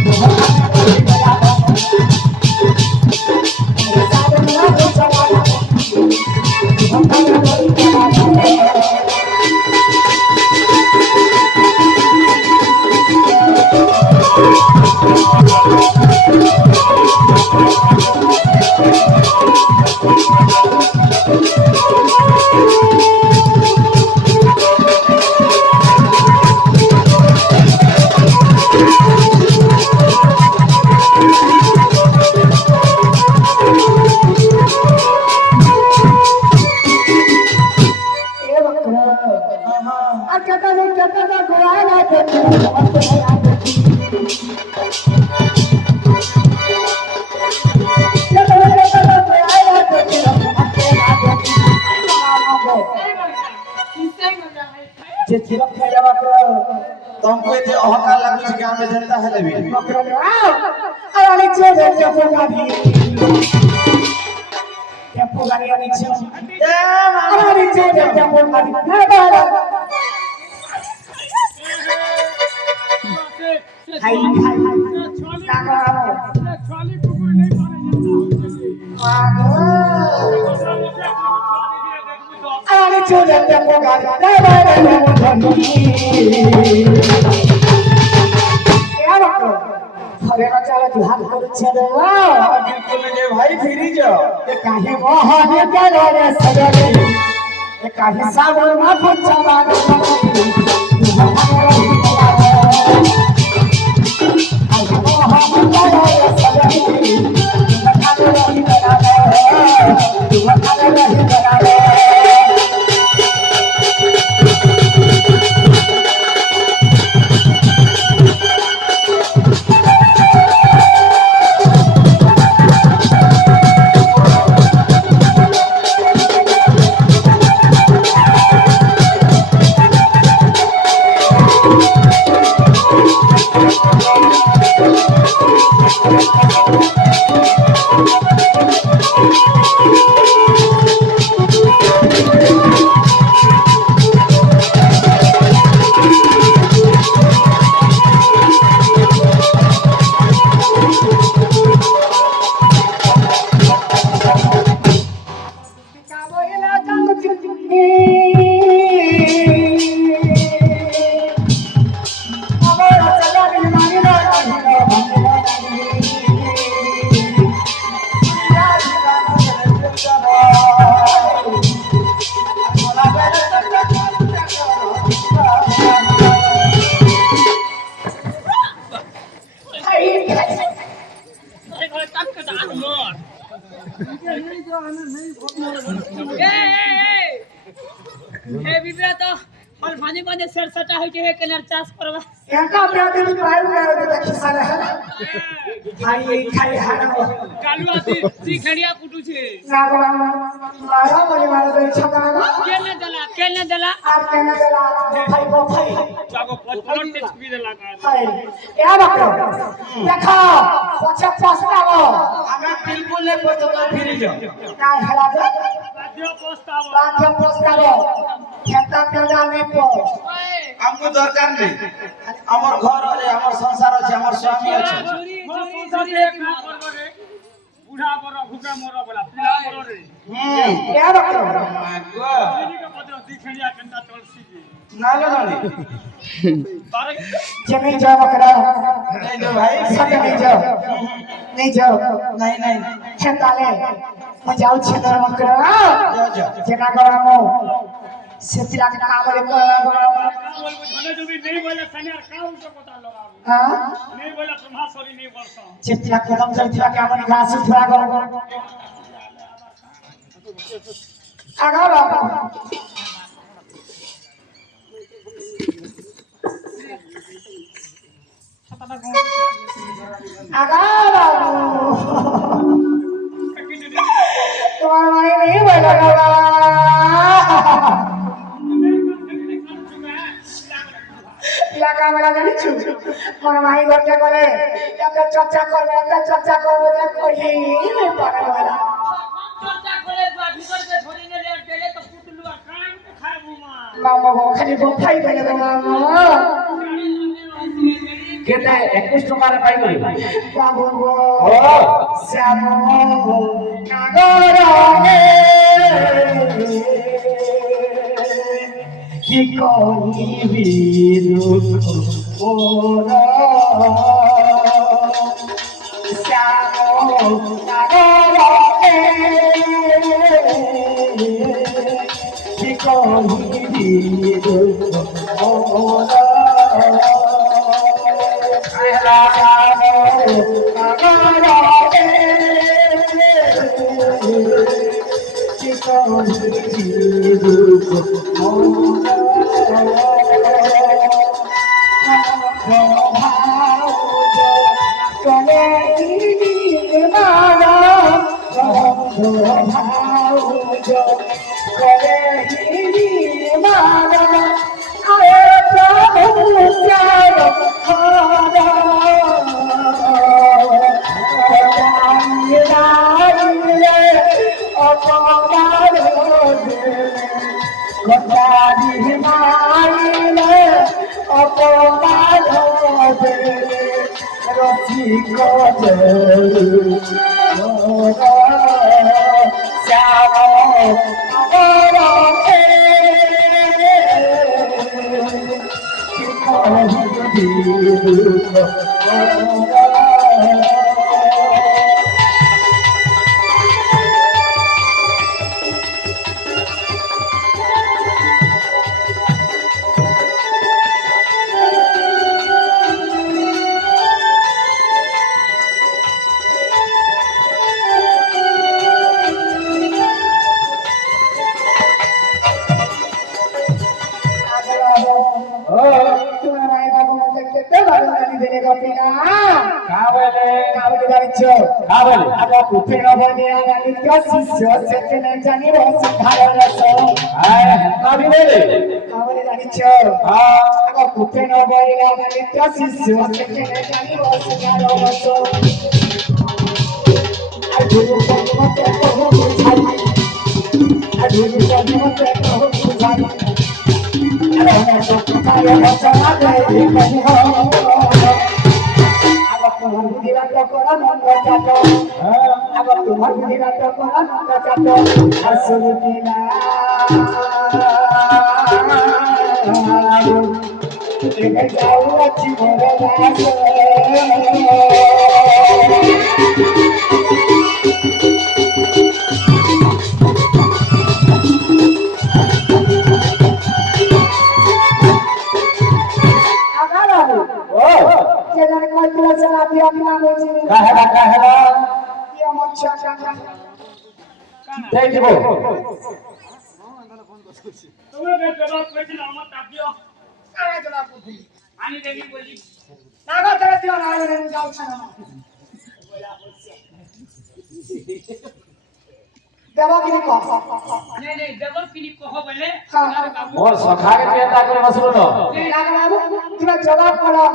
जे चिरक में जावा तुमको एते अहंकार लागु छै कि हमें जनता हेले भी अरे नीचे जे पोगाड़ी ये पोगाड़ी नीचे ए अरे नीचे जे पोगाड़ी ना बाला हाय हाय काका छाली कुकुर नहीं अरे नीचे जे पोगाड़ी ना बाला अरे बच्चा हाथ कर छे बिल्कुल जे भाई फिरी जाओ काहे मोहन कलर सजनी काहे सावन में फुचवा सरसटा होय है केनार चाष करबा एका प्यादे भी पाइल गए तो खिसाना है खाई खाई हाना कालू आती ती खड़िया कुटू छे नागवा मारा बोले मारा दे छका केने दला आप केने दला भाई को भाई जागो पत्थर टेच भी दला का हाय क्या बकरो देखो पछे पछताओ हमें बिल्कुल नहीं पछता फिरी जाओ का हला दे बाध्य पस्ताव खेता पेड़ा में पो हमको दरकार नहीं हमर घर है हमर संसार है हमर स्वामी है বুড়া বড় ভুকে মর বলা পিলা মর রে क्या बात करो দিদি কে পদর দি খেড়িয়া কেনটা চলছি যে নালে নালে তারে जे नहीं जाओ बकरा नहीं जो भाई सब नहीं जाओ नहीं नहीं छताले मैं जाऊँ छतर बकरा जाओ जेना गरामो सेतिरा के काम रे को বলবো ধনে যদি নেই বলে সানিয়ার কাউ তো কথা লগাবো हां নেই বলে ব্রহ্মাশ্বরী নেই বলছ चित्रा कदम चलता के हमन घास उठवा गो आगा बाबा आगा बाबू तुम्हारा भाई नहीं बोला बाबा इलाका में लगा नहीं छू मन भाई घर के बोले या तो चर्चा कर दे कोई नहीं पाना वाला চর্চা করে বা ভিতর কে ধরে নিলে গেলে তো পুটলু আর কান খাবো মা मामा को खाली बोफाई देले तो मामा কেতে 21 টাকার পাই গলি बाबू गो ও श्यामो नागरे कि कोई भी दुख ओरा श्यामो नागरे कि कोई भी दुख ओरा তোমরা জবাব কইছিল আমার তাপিও আনি দেবি বলি नहीं नहीं जबर किनी कहो बोले मोर सखा के पेता करे बसलो न जवाब करो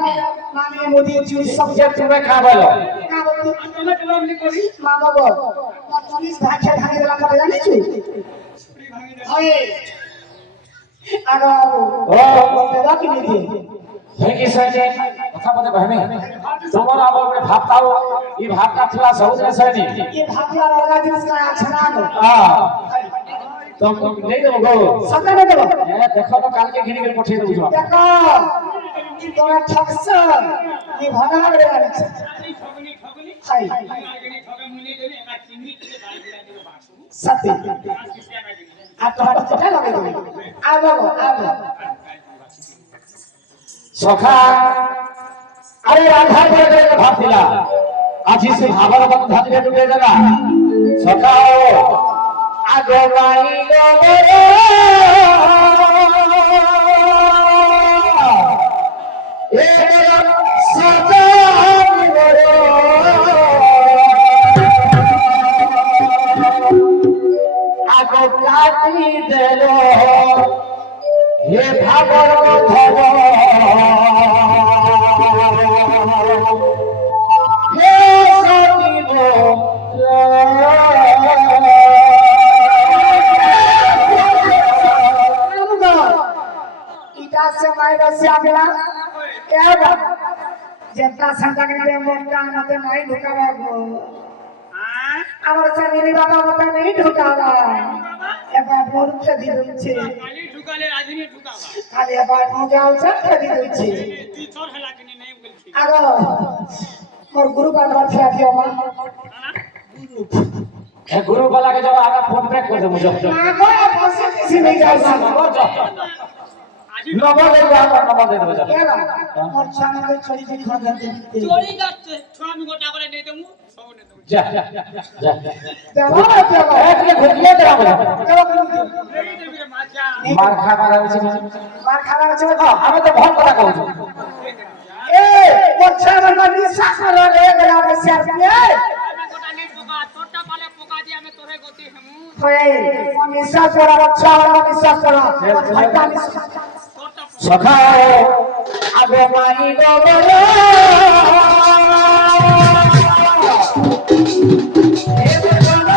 माननीय मोदी जी सब जे तुम्हें खा बोलो तुम्हें जवाब नहीं करी मां बाबू 40 भाषा भागे देला पड़े जाने छु ओए आगो ओ जवाब की नहीं है कि सजे কথা বলতে ভাবি তোমার আবার একটা ভাত দাও এই ভাতটা ছিলা সহজ আছে নি ये भातिया लगा जिस का छना दो হ্যাঁ তো নেই দেবো গো सत्य में देबो হ্যাঁ দেখো তো কালকে ঘিরে করে পাঠিয়ে দেবো देखो তোরা ঠকছ ये भगा रे वाले ঠগনি ঠগনি हाय মার্কেটে ঠগে মুনি দেবে একা চিংড়ি থেকে বাড়ি ফেলা দেবে বাসু सत्य আজ কিসে আমি দিই आप तो हाथ चटा लगे दो आओ সখা আরে রাধা করে ভাত দিলা আজি সে ভাবার বন্ধন ধরে ডুবে গেলা সখা আগে গাইল রে এ সজান রে আগো কাটি দেল হে ভাবার বন্ধন হে সতিব इटा से मायरा से आगला क्या बात जनता संगठन के मोटा मते नहीं ढुकावा गो আমার চাকরি বাবা মতে नहीं ঢুকাবা এবার মরুক দি দিচ্ছে খালি ঢুকালে রাজনী ঢুকাবা খালি এবার মজাও চাকরি দি দিচ্ছে তুই তোর হেলা কিনে নাই বলছি আগো মোর গুরু বাবা ছিয়া দিও মা ए गुरु वाला के जब आगा फोन पे कर दे मुझे আগো বসে কিছু नहीं যাই আজি नंबर दे दो नंबर दे दो क्या बात मोर छाना में चोरी की खबर देते চড়ি যাচ্ছে ছোয়া আমি গোটা করে নিয়ে দেবো সব নিয়ে দেবো जा जा দেবো দেবো ए तुझे घुटिया तेरा मुझे এই দেবি রে মাঝা मार खा मारा उसी मार खाना चले हमें तो बहुत पता कहू ए मोर छाना में निश्वास ले गया रे सर पे আমি গোটা নিয়ে পোকা তোরটা পালে পোকা দিয়ে আমি তোরে গতি হেমু ओए मोर निश्वास करा अच्छा वाला निश्वास करा फटा निश्वास তোরটা सखा आगे माई गोबरे ए बेगना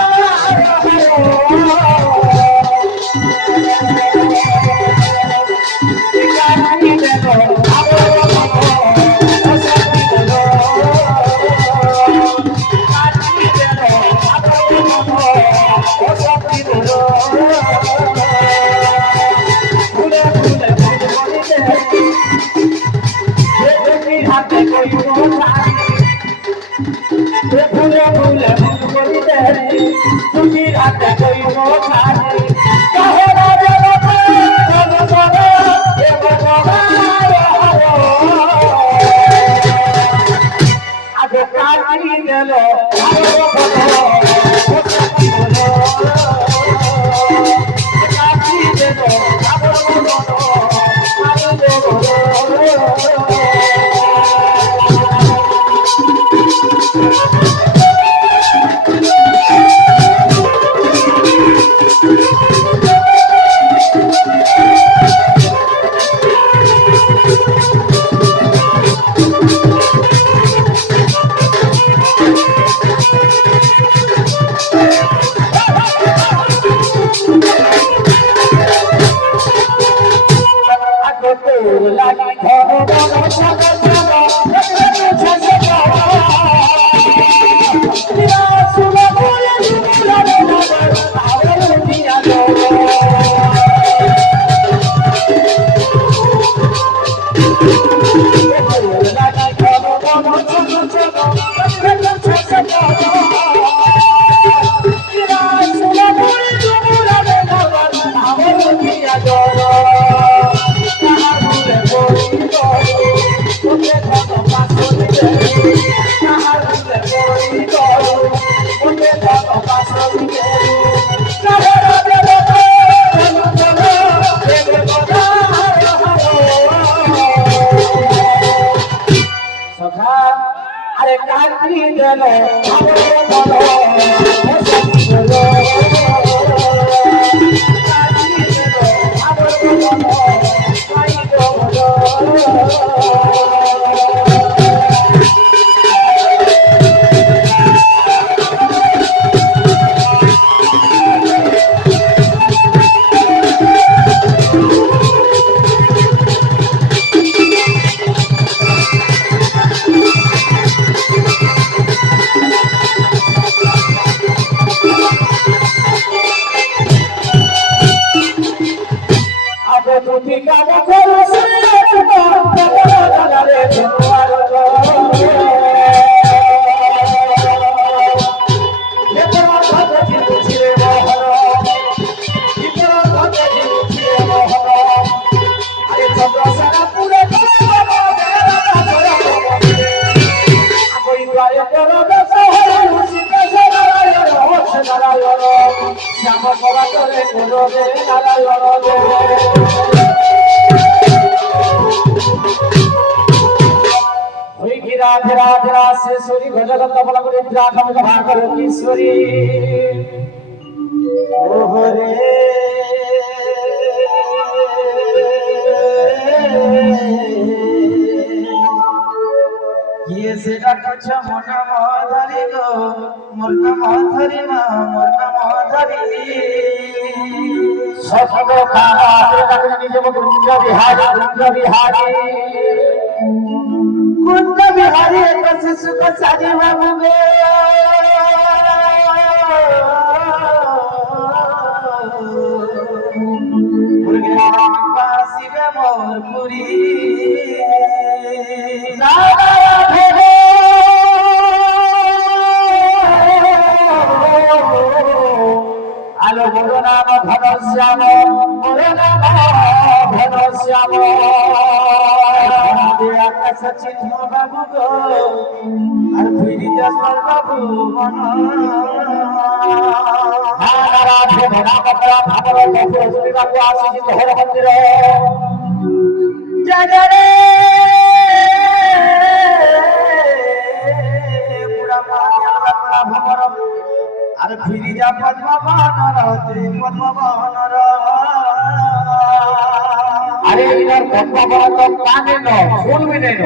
জ্যোতিকা দেখো রসিলে তোমার রে তোমার তোমার কথা ছিল মোহন তোমার কথা ছিল মোহন আরে চন্দ্রসারা পুরে শ্যাম করা করে কোনো রে নারায়ণ ওই কি রাধে রাধে রাধেশ্বরী ভজগত বলা করে রাখা ভাগর ঈশ্বরী ওহরে কিয়ে সেটা কছ মন মধরি গো মোর নাম ধরি মা মোর নাম ধরি সখী গো কাহারে নিজে কুঞ্জ বিহারী কুঞ্জ বিহারী এক শিশু কো সারি বাবু গো মুরগিরাম বাসিবে মোর পুরী আলো মোর নাম ঘনশ্যাম মোর নাম ঘনশ্যাম আকাশ চিহ্ন বাবু গো আর ফিরি যাবার বাবু মন রাধে নাম করা ভাবর ঠাকুর শ্রীরাম আসিছি তোহর মন্দির জাগরে পুরা মানিয়া ভমর আর ফিরি যা পদ্মবানর পদ্মবানর আরে ইনার পদ্মবন তো কানে ন শুনবি নেই ন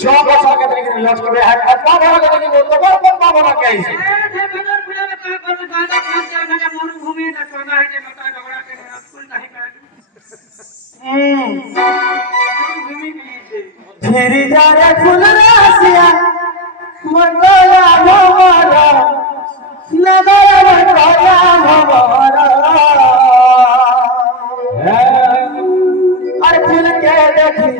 জগ সরকে থেকে লজ করে আর পদ্মবন কে কি বলতো পদ্মবন কে আইছে মরুভূমি না সোনা হইতে নটা ঝগড়া করে স্কুল নাই করে মরুভূমি দিয়েছে ফিরি যা রে ফুল রাশিয়া মঙ্গলা ভমর নগর মঙ্গলা ভমর আর ফুল কে দেখি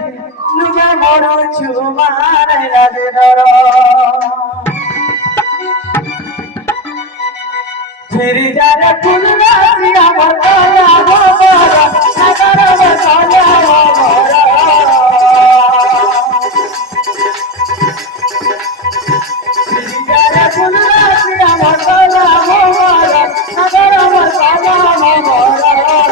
লুগে মরু ছুমারে লাগে ডর ফিরি যা রে ফুল রাশিয়া মঙ্গলা ভমর নগর মঙ্গলা ভমর ফিরি যা রে ফুল রাশিয়া মঙ্গলা ভমর নগর মঙ্গলা ভমর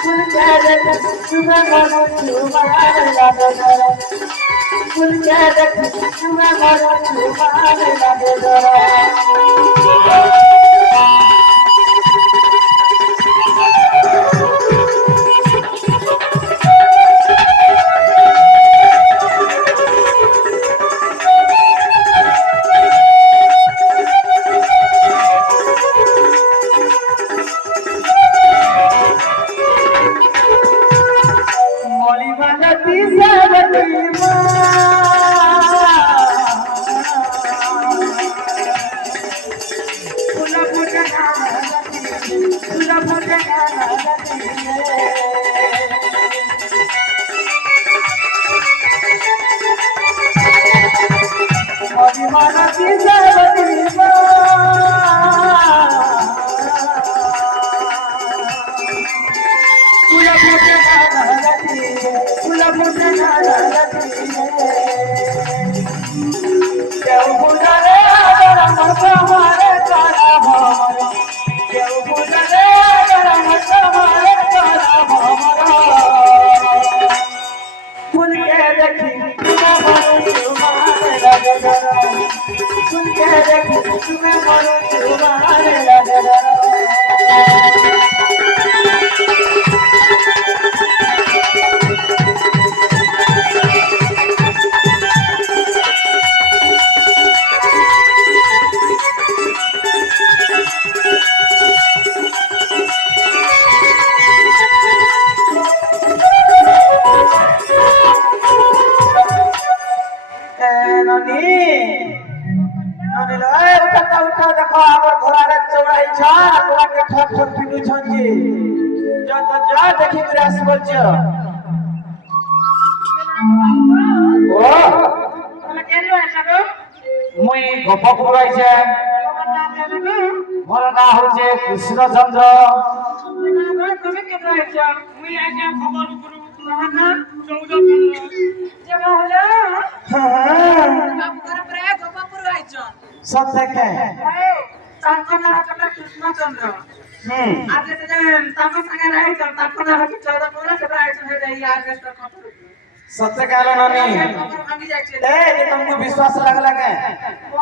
ফুল কে দেখি লুগে মরু ছুমারে লাগে ডর ফুল কে দেখি লুগে মরু ছুমারে লাগে ডর মলিবানতি সাবতি মা ফুলা ফুটা নালতি ফুলা ফুটা নালতি মলিবানতি সাবতি মা ফুলা ফুটা নালতি ফুলা ফুটা নালতি কেউ বুঝারে আমার তোমারে তারা ভমর কেউ বুঝারে আমার তোমারে তারা ভমর ফুল কে দেখি তুমি মরু তোমারে লাগে ডর ফুল কে দেখি তুমি মরু তোমারে লাগে ডর ননি ননি লয় উঠা দেখো আমার ঘোড়ারে চড়াই ছা তোমাকে ঠক ঠক পিটুছন জি যা দেখি করে আসি বলছি ও তাহলে কেন হয়েছে গো মুই গপ করাইছে তোমার নাম কেন গো মোর না হচ্ছে কৃষ্ণচন্দ্র তুমি কেন হয়েছে মুই আইছে খবর গুরু তোমার নাম 14 জায়গা হলো সব থেকে তারপর না হচ্ছে কৃষ্ণচন্দ্র আজকে তো তারপর সঙ্গে রয়েছে তারপর না হচ্ছে 14 সেটা আইছে হয়ে যায় আর একটা কথা सत्य कहलो नानी खबर भागी जाए ए ये तुमको विश्वास लगला के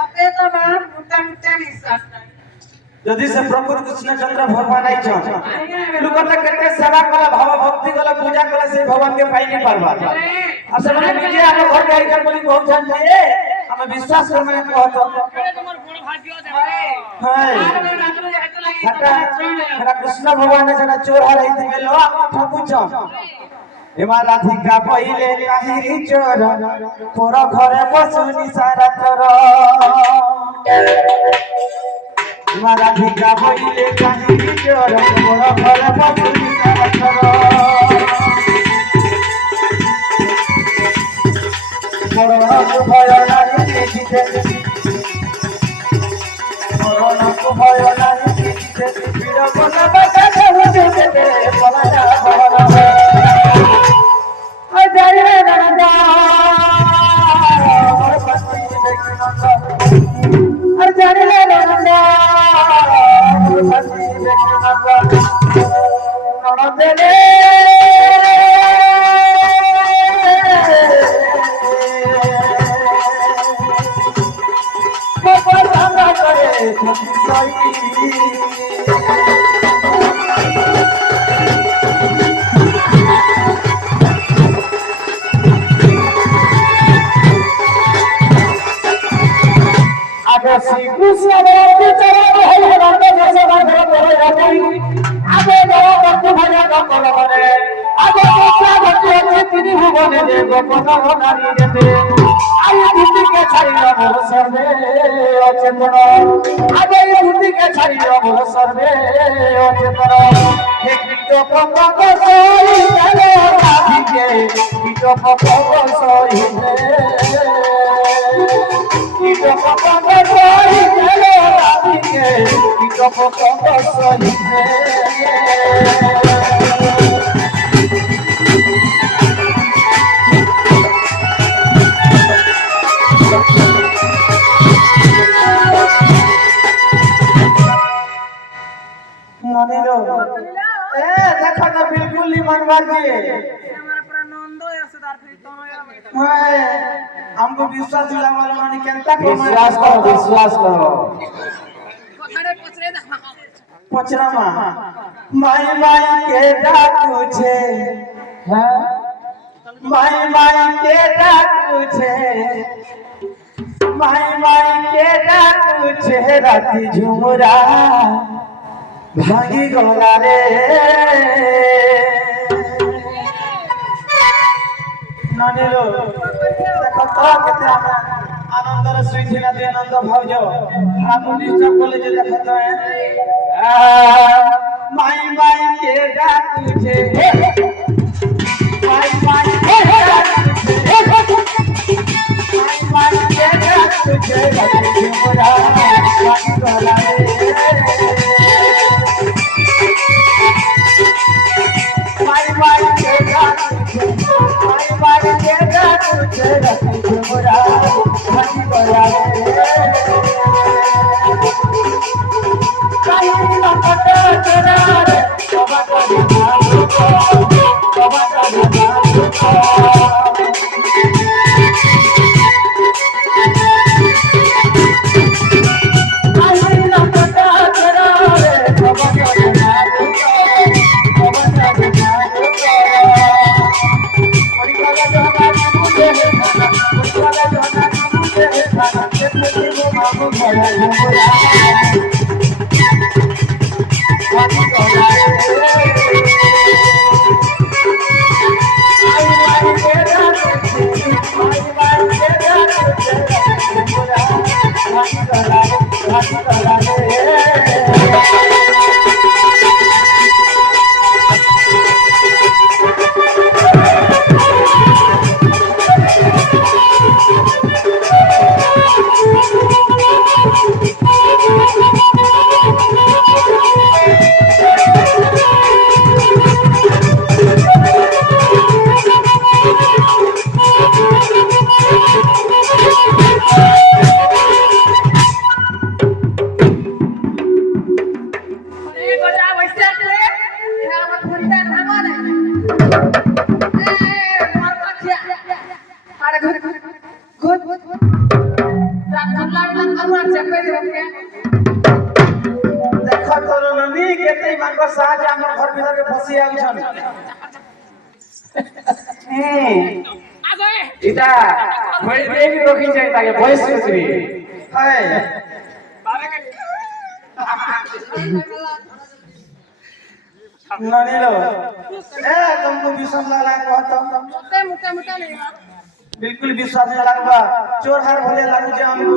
ओते तो बात मुट्टा मुट्टा विश्वास नहीं यदि से प्रभु कृष्णचंद्र भगवान आई छ लुकत करके सेवा कला भाव भक्ति कला पूजा कला से भगवान के पाई नहीं पारबा असल में निजे हम घर के आइकर बोली बहुत जान जाए हम विश्वास कर में कहतो কেড়ে তোমার বড় ভাগ্য দে हाय हटा कृष्ण भगवान ने जना चोर हराई दिवे लो हम ठकु छ एमा राधिका पहिले काहिरी चोर पोर घरे बसुनी सारा चोर एमा राधिका पहिले काहिरी चोर पोर घरे बसुनी सारा चोर कोरोना को भय नाही देखिते कोरोना को भय नाही देखिते पीड़ कोना बाजा हो देते बोला जा बोला जय नंदा पति देखनंदा जय नंदा पति देखनंदा नंदने बाबा संगा करे सही श्री कृष्ण भक्ति चरण है रंग जैसे रंग करे जाती आगे नव भक्ति भजन कर करे आगे कृष्ण भक्ति है तिनी भुवन दे गोपन नारी देते आई धुति के छाई मोर सर्वे अचेतन आगे धुति के छाई मोर सर्वे अचेतन हे कीटो पतंग सोई चले राधी के कीटो पतंग सोई कीटो पतंग सोई चले राधी के कीटो पतंग सोई ननीलो ए देखो तो बिल्कुल नहीं मनवार जी हमारा पूरा नंदो है सरदार फिर तो हाय हमको विश्वास दिला वाला माने केनता को विश्वास करो खड़े पचरे ना पचरामा माई माई के डाकू छे माई माई के डाकू छे माई माई के डाकू छे राती झुमरा भागी गला रे नानीलो देखो तो केते आनंद रे सुई ना दे आनंद भाव जाओ आप डिस्टर्ब बोले जे देखत है माई माई के डाकू छे माई माई के डाकू छे माई माई के डाकू छे राती झुमरा भागी गला रे माई माई के डाकू छे माई माई के डाकू छे राती झुमरा भागी गला रे काहे ना पता तेरा रे बाबा का नाम बाबा का नाम काहे ना पता तेरा रे बाबा का नाम बाबा का नाम कोई वाला जाना मुझे है खाना कोई वाला जाना मुझे है खाना कितने को मामू भला भला भागी गला रे आई माई के डाकू माई माई के डाकू झुमरा भागी गला रे কেতেই মানব সাহায্য আমার ঘর ভিতরে ফসি আইছন এটা বই দেখি রখি যায় তাকে বয়স করি হায় ननीलो ए तुमको विश्वास ना लगा कहता मुते मुते मुते नहीं बिल्कुल विश्वास नहीं लगवा चोर हार भले लागू जे हमको